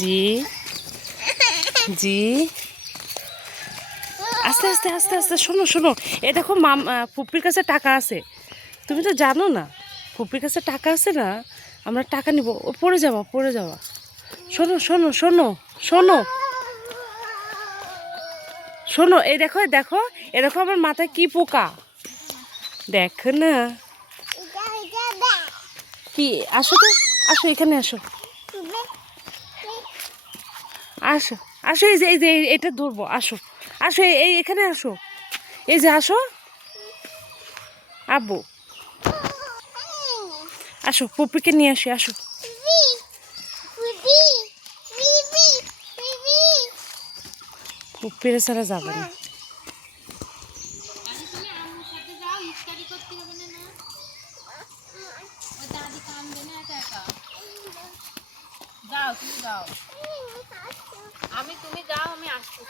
জি জি, আস্তে আস্তে আস্তে আস্তে, শোনো শোনো, এ দেখো ফুপির কাছে টাকা আছে, তুমি তো জানো না ফুপির কাছে টাকা আছে না, আমরা টাকা নিব, ও পড়ে যাওয়া পড়ে যাওয়া। শোনো শোনো শোনো শোনো শোনো, এই দেখো দেখো, এ দেখো আমার মাথায় কি পোকা, দেখো না কি, আসো তো, আসো এখানে আসো, আসো আসো, এই যে এটা ধরবো, আসো আসো, এই এখানে আসো, এই যে আসো আব্বু, আসো পুপিকে নিয়ে আসি, আসো। পুপিরে ছাড়া যাবে না। যাও তুমি যাও, তুমি যাও, আমি আসছি।